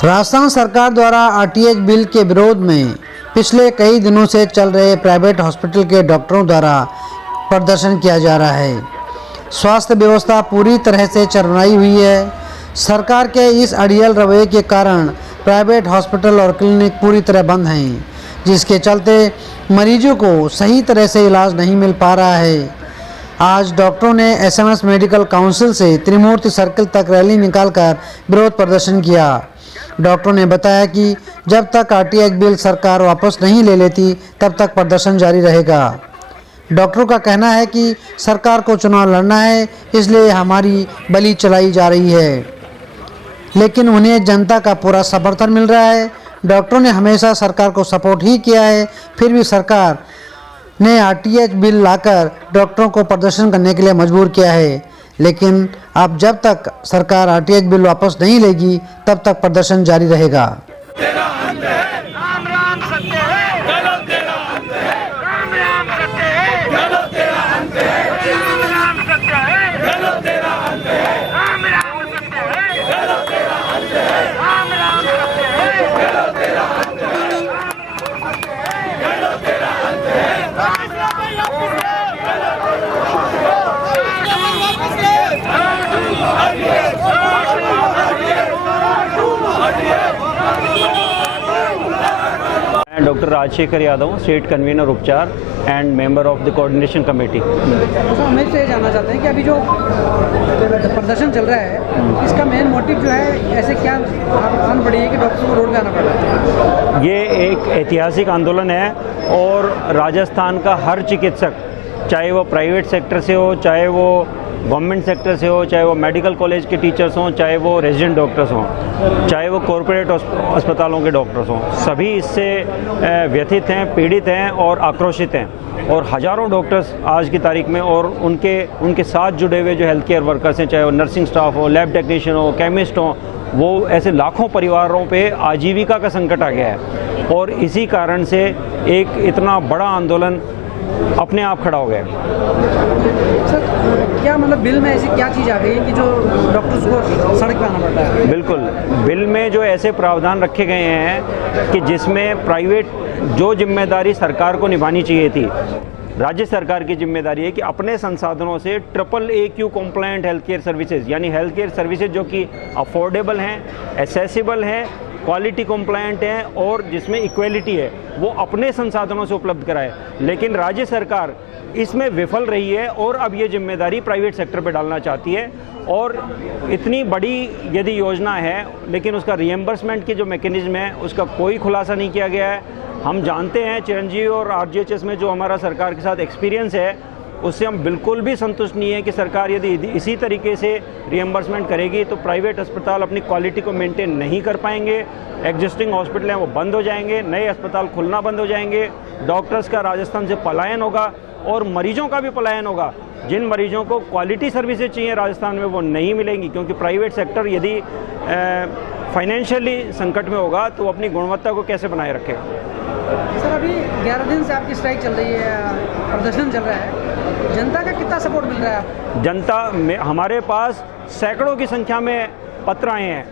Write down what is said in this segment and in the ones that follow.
राजस्थान सरकार द्वारा RTH bill के विरोध में पिछले कई दिनों से चल रहे प्राइवेट हॉस्पिटल के डॉक्टरों द्वारा प्रदर्शन किया जा रहा है। स्वास्थ्य व्यवस्था पूरी तरह से चरमराई हुई है। सरकार के इस अड़ियल रवैये के कारण प्राइवेट हॉस्पिटल और क्लिनिक पूरी तरह बंद हैं, जिसके चलते मरीजों को सही तरह से इलाज नहीं मिल पा रहा है। आज डॉक्टरों ने एसएमएस मेडिकल काउंसिल से त्रिमूर्ति सर्किल तक रैली निकालकर विरोध प्रदर्शन किया। डॉक्टरों ने बताया कि जब तक आरटीएच बिल सरकार वापस नहीं ले लेती तब तक प्रदर्शन जारी रहेगा। डॉक्टरों का कहना है कि सरकार को चुनाव लड़ना है, इसलिए हमारी बलि चलाई जा रही है, लेकिन उन्हें जनता का पूरा समर्थन मिल रहा है। डॉक्टरों ने हमेशा सरकार को सपोर्ट ही किया है, फिर भी सरकार ने आरटीएच बिल लाकर डॉक्टरों को प्रदर्शन करने के लिए मजबूर किया है। लेकिन अब जब तक सरकार आरटीएच बिल वापस नहीं लेगी तब तक प्रदर्शन जारी रहेगा। Doctor Rajshekhar Yadav, state convener उपचार and member of the coordination committee. हम इससे जानना चाहते हैं कि अभी जो प्रदर्शन चल रहा है, इसका मेन मोटिव जो है, ऐसे क्या आन पड़ी है कि डॉक्टर को रोड पे आना पड़ रहा है? ये एक ऐतिहासिक आंदोलन है और राजस्थान का हर चिकित्सक, चाहे वो प्राइवेट सेक्टर से हो, चाहे वो गवर्नमेंट सेक्टर से हो, चाहे वो मेडिकल कॉलेज के टीचर्स हों, चाहे वो रेजिडेंट डॉक्टर्स हों, चाहे वो कॉरपोरेट अस्पतालों के डॉक्टर्स हों, सभी इससे व्यथित हैं, पीड़ित हैं और आक्रोशित हैं। और हज़ारों डॉक्टर्स आज की तारीख में और उनके साथ जुड़े हुए जो हेल्थ केयर वर्कर्स हैं, चाहे वो नर्सिंग स्टाफ हो, लैब टेक्नीशियन हो, केमिस्ट हो, वो ऐसे लाखों परिवारों पे आजीविका का संकट आ गया है। और इसी कारण से एक इतना बड़ा आंदोलन अपने आप खड़ा हो गया। सर, क्या मतलब बिल में ऐसी क्या चीज़ आ गई है कि जो डॉक्टर्स को सड़क पे आना पड़ता है? बिल्कुल, बिल में जो ऐसे प्रावधान रखे गए हैं कि जिसमें प्राइवेट जो जिम्मेदारी सरकार को निभानी चाहिए थी, राज्य सरकार की जिम्मेदारी है कि अपने संसाधनों से AAAQ compliant health care services, यानी हेल्थ केयर सर्विसेज जो कि अफोर्डेबल हैं, एसेसिबल हैं, क्वालिटी कंप्लायंट हैं और जिसमें इक्वलिटी है, वो अपने संसाधनों से उपलब्ध कराए। लेकिन राज्य सरकार इसमें विफल रही है और अब ये जिम्मेदारी प्राइवेट सेक्टर पे डालना चाहती है। और इतनी बड़ी यदि योजना है, लेकिन उसका रिएम्बर्समेंट की जो मैकेनिज्म है उसका कोई खुलासा नहीं किया गया है। हम जानते हैं चिरंजीवी और आरजीएचएस में जो हमारा सरकार के साथ एक्सपीरियंस है, उससे हम बिल्कुल भी संतुष्ट नहीं है कि सरकार यदि इसी तरीके से रिएम्बर्समेंट करेगी तो प्राइवेट अस्पताल अपनी क्वालिटी को मेंटेन नहीं कर पाएंगे। एग्जिस्टिंग हॉस्पिटल हैं वो बंद हो जाएंगे, नए अस्पताल खुलना बंद हो जाएंगे, डॉक्टर्स का राजस्थान से पलायन होगा और मरीजों का भी पलायन होगा। जिन मरीजों को क्वालिटी सर्विसेज चाहिए राजस्थान में वो नहीं मिलेंगी, क्योंकि प्राइवेट सेक्टर यदि फाइनेंशियली संकट में होगा तो अपनी गुणवत्ता को कैसे बनाए रखेगा। सर, अभी 11 दिन से आपकी स्ट्राइक चल रही है, प्रदर्शन चल रहा है, जनता का कितना सपोर्ट मिल रहा है? जनता में हमारे पास सैकड़ों की संख्या में पत्र आए हैं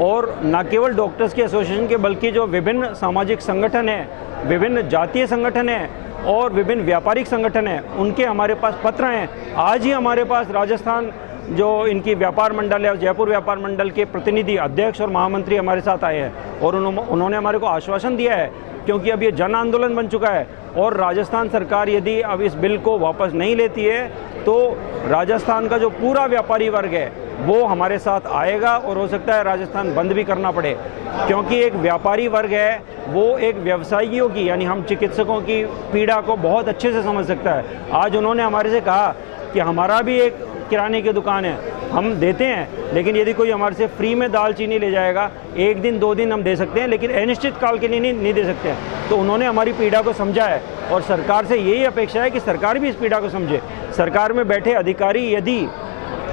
और न केवल डॉक्टर्स के एसोसिएशन के, बल्कि जो विभिन्न सामाजिक संगठन हैं, विभिन्न जातीय संगठन हैं और विभिन्न व्यापारिक संगठन हैं, उनके हमारे पास पत्र हैं। आज ही हमारे पास राजस्थान जो इनकी व्यापार मंडल है, जयपुर व्यापार मंडल के प्रतिनिधि, अध्यक्ष और महामंत्री हमारे साथ आए हैं और उन्होंने हमारे को आश्वासन दिया है, क्योंकि अब ये जन आंदोलन बन चुका है और राजस्थान सरकार यदि अब इस बिल को वापस नहीं लेती है तो राजस्थान का जो पूरा व्यापारी वर्ग है वो हमारे साथ आएगा और हो सकता है राजस्थान बंद भी करना पड़े, क्योंकि एक व्यापारी वर्ग है वो एक व्यवसायियों की, यानी हम चिकित्सकों की पीड़ा को बहुत अच्छे से समझ सकता है। आज उन्होंने हमारे से कहा कि हमारा भी एक किराने की दुकान है, हम देते हैं, लेकिन यदि कोई हमारे से फ्री में दाल चीनी ले जाएगा, 1 दिन 2 दिन हम दे सकते हैं, लेकिन अनिश्चित काल के लिए नहीं दे सकते हैं। तो उन्होंने हमारी पीड़ा को समझा है और सरकार से यही अपेक्षा है कि सरकार भी इस पीड़ा को समझे। सरकार में बैठे अधिकारी यदि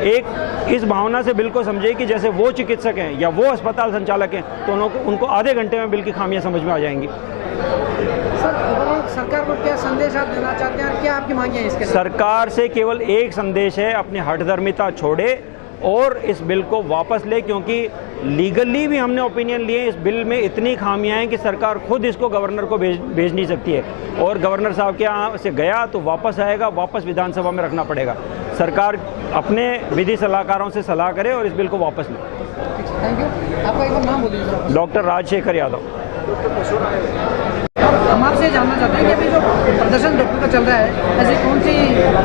एक इस भावना से बिल को समझे कि जैसे वो चिकित्सक हैं या वो अस्पताल संचालक हैं, तो उनको आधे घंटे में बिल की खामियां समझ में आ जाएंगी। सर, सरकार को क्या संदेश आप देना चाहते हैं और क्या आपकी मांग है इसके? सरकार से केवल एक संदेश है, अपनी हठधर्मिता छोड़े और इस बिल को वापस ले, क्योंकि लीगली भी हमने ओपिनियन लिए, इस बिल में इतनी खामियां हैं कि सरकार खुद इसको गवर्नर को भेज नहीं सकती है, और गवर्नर साहब के यहाँ से गया तो वापस आएगा, वापस विधानसभा में रखना पड़ेगा। सरकार अपने विधि सलाहकारों से सलाह करे और इस बिल को वापस ले। Thank you. आपका एक बार नाम बोलिए। डॉक्टर राजशेखर यादव। हम आपसे जानना चाहते हैं कि अभी जो प्रदर्शन डॉक्टर का चल रहा है, ऐसी कौन सी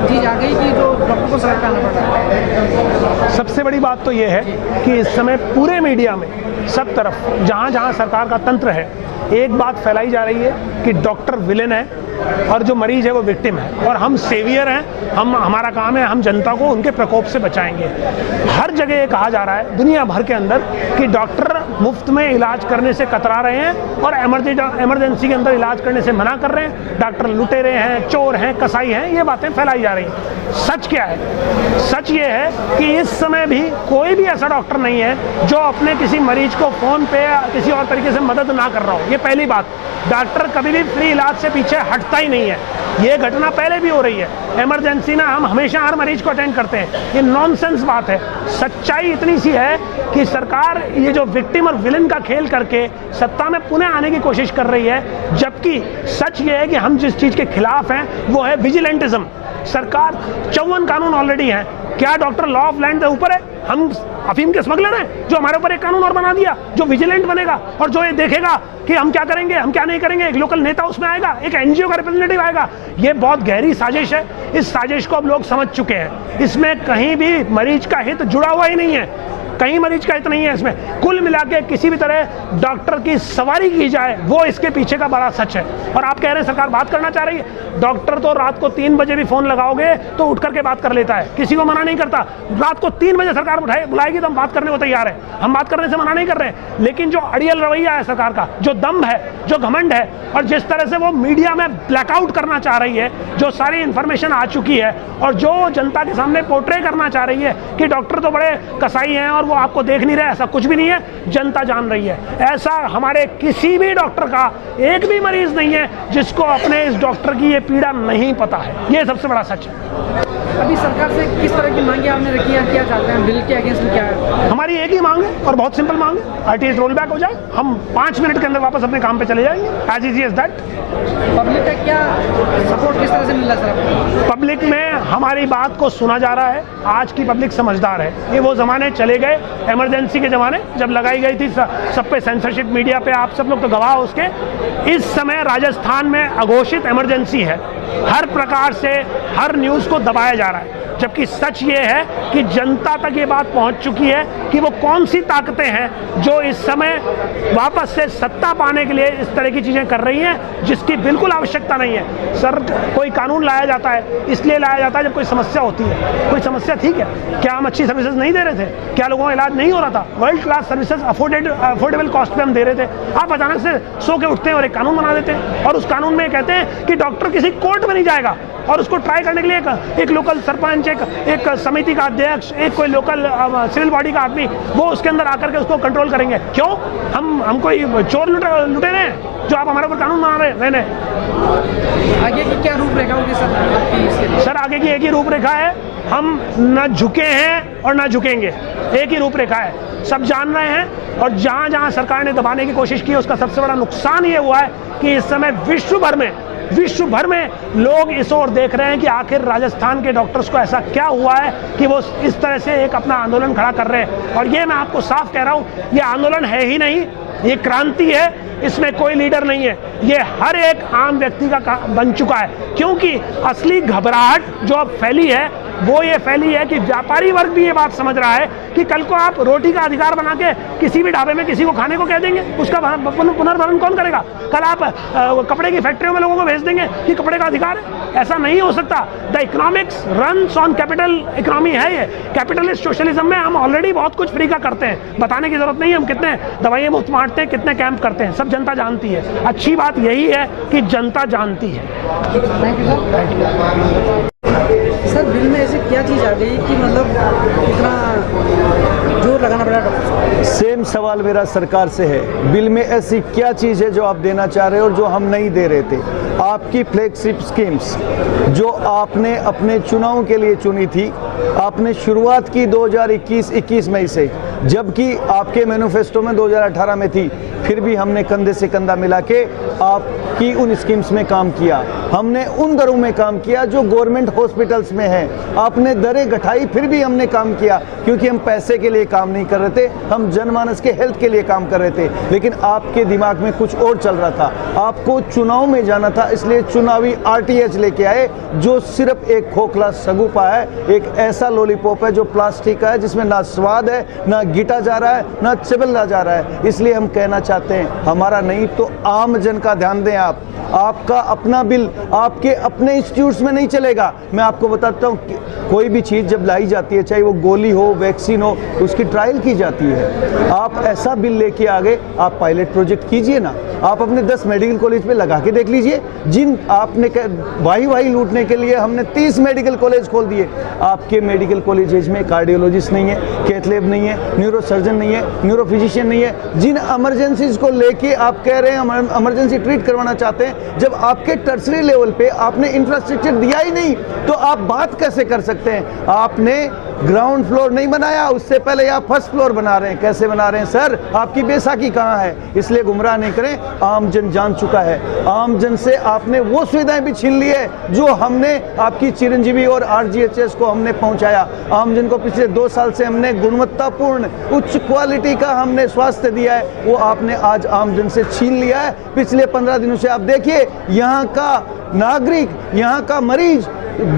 चीज़ आ गई कि जो डॉक्टर को सड़क पे आना पड़ रहा है? सबसे बड़ी बात तो ये है कि इस समय पूरे मीडिया में सब तरफ जहाँ जहाँ सरकार का तंत्र है, एक बात फैलाई जा रही है कि डॉक्टर विलेन है और जो मरीज है वो विक्टिम है, और हम सेवियर हैं। हमारा काम है हम जनता को उनके प्रकोप से बचाएंगे। हर जगह ये कहा जा रहा है दुनिया भर के अंदर कि डॉक्टर मुफ्त में इलाज करने से कतरा रहे हैं और इमरजेंसी के अंदर इलाज करने से मना कर रहे हैं। डॉक्टर लुटेरे हैं, चोर हैं, कसाई हैं, ये बातें फैलाई जा रही हैं। सच क्या है? सच ये है कि इस समय भी कोई भी ऐसा डॉक्टर नहीं है जो अपने किसी मरीज को फोन पे या किसी और तरीके से मदद ना कर रहा हो। ये पहली बात। डॉक्टर कभी भी फ्री इलाज से पीछे हटता ही नहीं है। ये घटना पहले भी हो रही है। इमरजेंसी में हम हमेशा हर मरीज को अटेंड करते हैं। ये नॉनसेंस बात है। सच्चाई इतनी सी है कि सरकार ये जो विक्टिम और विलेन का खेल करके सत्ता में पुनः आने की कोशिश कर रही है, जबकि सच ये है कि हम जिस चीज के खिलाफ हैं वो है विजिलेंटिज्म। सरकार 54 कानून ऑलरेडी हैं। क्या डॉक्टर लॉ ऑफ लैंड से ऊपर है? हम अफीम के स्मगलर हैं जो हमारे ऊपर एक कानून और बना दिया, जो विजिलेंट बनेगा और जो ये देखेगा कि हम क्या करेंगे, हम क्या नहीं करेंगे। एक लोकल नेता उसमें आएगा, एक एनजीओ का रिप्रेजेंटेटिव आएगा। ये बहुत गहरी साजिश है। इस साजिश को अब लोग समझ चुके हैं। इसमें कहीं भी मरीज का हित जुड़ा हुआ ही नहीं है, कहीं मरीज का हित नहीं है इसमें। कुल मिला के किसी भी तरह डॉक्टर की सवारी की जाए, वो इसके पीछे का बड़ा सच है। और आप कह रहे हैं सरकार बात करना चाह रही है। डॉक्टर तो रात को 3 बजे भी फोन लगाओगे तो उठ करके बात कर लेता है, किसी को मना नहीं करता। रात को 3 बजे सरकार बुलाएगी तो हम बात करने को तैयार है। हम बात करने से मना नहीं कर रहे हैं, लेकिन जो अड़ियल रवैया है सरकार का, जो दम्भ है, जो घमंड है, और जिस तरह से वो मीडिया में ब्लैकआउट करना चाह रही है, जो सारी इंफॉर्मेशन आ चुकी है, और जो जनता के सामने पोर्ट्रे करना चाह रही है कि डॉक्टर तो बड़े कसाई हैं और वो आपको देख नहीं रहे, ऐसा कुछ भी नहीं है। जनता जान रही है। ऐसा हमारे किसी भी डॉक्टर का एक भी मरीज नहीं है जिसको अपने इस डॉक्टर की ये पीड़ा नहीं पता है। ये सबसे बड़ा सच है। अभी सरकार से किस तरह की मांगे आपने रखी है, क्या चाहते हैं? बिल के अगेंस्ट क्या है? हमारी एक ही मांग है और बहुत सिंपल मांग है, आरटीएस रोल बैक हो जाए। हम 5 मिनट के अंदर वापस अपने काम पे चले जाएंगे। As easy as that. Public का क्या सपोर्ट किस तरह से मिल रहा है सर? पब्लिक में हमारी बात को सुना जा रहा है। आज की पब्लिक समझदार है। ये वो जमाने चले गए, इमरजेंसी के जमाने जब लगाई गई थी सब पे सेंसरशिप, मीडिया पे आप सब लोग तो गवाह हो उसके। इस समय राजस्थान में अघोषित इमरजेंसी है। हर प्रकार से हर न्यूज़ को दबाया जा रहा है, जबकि सच ये है कि जनता तक ये बात पहुंच चुकी है कि वो कौन सी ताकतें हैं जो इस समय वापस से सत्ता पाने के लिए इस तरह की चीजें कर रही हैं, जिसकी बिल्कुल आवश्यकता नहीं है। सर, कोई कानून लाया जाता है इसलिए लाया जाता है जब कोई समस्या होती है। कोई समस्या ठीक है, क्या हम अच्छी सर्विसेज नहीं दे रहे थे? क्या लोगों का इलाज नहीं हो रहा था? World class services affordable cost पे हम दे रहे थे। आप अचानक से सो के उठते हैं और एक कानून बना देते हैं, और उस कानून में कहते हैं कि डॉक्टर किसी कोर्ट में नहीं जाएगा, और उसको ट्राई करने के लिए एक लोकल सरपंच, एक समिति का अध्यक्ष, एक कोई लोकल सिविल बॉडी का आदमी, वो उसके अंदर आकर के उसको कंट्रोल करेंगे। क्यों? हम कोई चोर लुटे रहे हैं जो आप हमारे ऊपर कानून बना रहे हैं? आगे की क्या रूपरेखा होगी सर? सर, आगे की एक ही रूपरेखा है। हम न झुके हैं और न झुकेंगे। एक ही रूपरेखा है, सब जान रहे हैं। और जहां जहां सरकार ने दबाने की कोशिश की, उसका सबसे बड़ा नुकसान ये हुआ है कि इस समय विश्व भर में लोग इस ओर देख रहे हैं कि आखिर राजस्थान के डॉक्टर्स को ऐसा क्या हुआ है कि वो इस तरह से एक अपना आंदोलन खड़ा कर रहे हैं। और ये मैं आपको साफ कह रहा हूं, ये आंदोलन है ही नहीं, ये क्रांति है। इसमें कोई लीडर नहीं है, ये हर एक आम व्यक्ति का बन चुका है। क्योंकि असली घबराहट जो अब फैली है वो ये फैली है कि व्यापारी वर्ग भी ये बात समझ रहा है कि कल को आप रोटी का अधिकार बना के किसी भी ढाबे में किसी को खाने को कह देंगे, उसका पुनर्भरण कौन करेगा? कल आप कपड़े की फैक्ट्रियों में लोगों को भेज देंगे कि कपड़े का अधिकार है। ऐसा नहीं हो सकता। The economics runs on capital economy है ये। कैपिटलिस्ट सोशलिज्म में हम ऑलरेडी बहुत कुछ फ्री का करते हैं, बताने की जरूरत नहीं है हम कितने दवाइयाँ मुफ्त बांटते हैं, कितने कैंप करते हैं, सब जनता जानती है। अच्छी बात यही है कि जनता जानती है। Thank you sir. Sir, bill में ऐसी क्या चीज़ आ गई कि मतलब इतना जो जोर लगाना पड़ा डॉक्टर्स को? सेम सवाल मेरा सरकार से है, बिल में ऐसी क्या चीज़ है जो आप देना चाह रहे हो और जो हम नहीं दे रहे थे? आपकी फ्लैगशिप स्कीम्स जो आपने अपने चुनाव के लिए चुनी थी, आपने शुरुआत की 2021 मई से, जबकि आपके मैनिफेस्टो में 2018 में थी, फिर भी हमने कंधे से कंधा मिला के आपकी उन स्कीम्स में काम किया। हमने उन दरों में काम किया जो गवर्नमेंट हॉस्पिटल्स में है। आपने दरें घटाई, फिर भी हमने काम किया, क्योंकि हम पैसे के लिए काम नहीं कर रहे थे, हम जनमानस के हेल्थ के लिए काम कर रहे थे। लेकिन आपके दिमाग में कुछ और चल रहा था, आपको चुनाव में जाना था, इसलिए चुनावी आरटीएच लेके आए, जो सिर्फ एक खोखला सगुफा है, एक ऐसा लॉलीपॉप है जो प्लास्टिक का है, जिसमें ना स्वाद है, ना गिटा जा रहा है, ना चबला जा रहा है। इसलिए हम कहना चाहते हैं, हमारा नहीं तो आम जन का ध्यान दें आप। आपका अपना बिल आपके अपने इंस्टीट्यूट्स में नहीं चलेगा। मैं आपको बताता हूँ, कोई भी चीज़ जब लाई जाती है, चाहे वो गोली हो, वैक्सीन हो, उसकी ट्रायल की जाती है। आप ऐसा बिल लेके आगे आप पायलट प्रोजेक्ट कीजिए ना, आप अपने 10 मेडिकल कॉलेज पे लगा के देख लीजिए। जिन आपने वाही लूटने के लिए हमने 30 मेडिकल कॉलेज खोल दिए। आपके मेडिकल कॉलेजेज में कार्डियोलॉजिस्ट नहीं है, कैथ लैब नहीं है, न्यूरो सर्जन नहीं है, न्यूरो फिजिशियन नहीं है। जिन इमरजेंसीज को लेके आप कह रहे हैं हम इमरजेंसी ट्रीट करवाना चाहते हैं, जब आपके टर्सरी लेवल पे आपने इंफ्रास्ट्रक्चर दिया ही नहीं, तो आप बात कैसे कर सकते हैं? आपने ग्राउंड फ्लोर नहीं बनाया, उससे पहले आप फर्स्ट फ्लोर बना रहे हैं। कैसे बना रहे हैं सर? आपकी बैसाखी कहाँ है? इसलिए गुमराह नहीं करें, आम जन जान चुका है। आम जन से आपने वो सुविधाएं भी छीन ली है जो हमने आपकी चिरंजीवी और आरजीएचएस को हमने पहुंचाया। आम जन को पिछले 2 साल से हमने गुणवत्तापूर्ण उच्च क्वालिटी का हमने स्वास्थ्य दिया है, वो आपने आज आम जन से छीन लिया है। पिछले 15 दिनों से आप देखिए, यहाँ का नागरिक, यहाँ का मरीज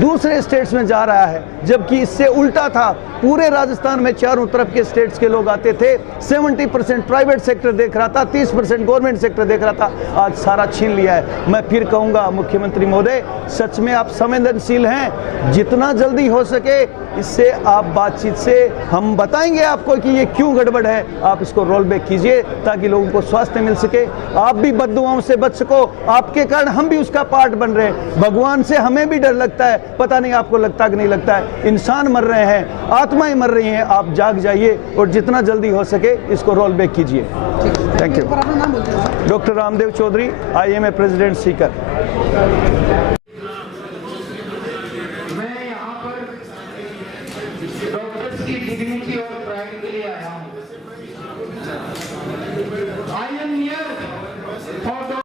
दूसरे स्टेट्स में जा रहा है, जबकि इससे उल्टा था। पूरे राजस्थान में चारों तरफ के स्टेट्स के लोग आते थे, 70% प्राइवेट सेक्टर देख रहा था, 30% गवर्नमेंट सेक्टर देख रहा था। आज सारा छीन लिया है। मैं फिर कहूंगा मुख्यमंत्री महोदय, सच में आप संवेदनशील हैं, जितना जल्दी हो सके इससे आप बातचीत से हम बताएंगे आपको कि ये क्यों गड़बड़ है। आप इसको रोल बैक कीजिए ताकि लोगों को स्वास्थ्य मिल सके, आप भी बददुआओं से बच सको। आपके कारण हम भी उसका पार्ट बन रहे हैं। भगवान से हमें भी डर लगता है, पता नहीं आपको लगता कि नहीं लगता है। इंसान मर रहे हैं, आत्माएं मर रही हैं। आप जाग जाइए और जितना जल्दी हो सके इसको रोल बैक कीजिए। Thank you. Doctor Ramdev Chaudhary, IMA president Sikar. मैं यहाँ पर डॉक्टर्स की डिग्निटी और प्राइड के लिए आया हूँ। I am here for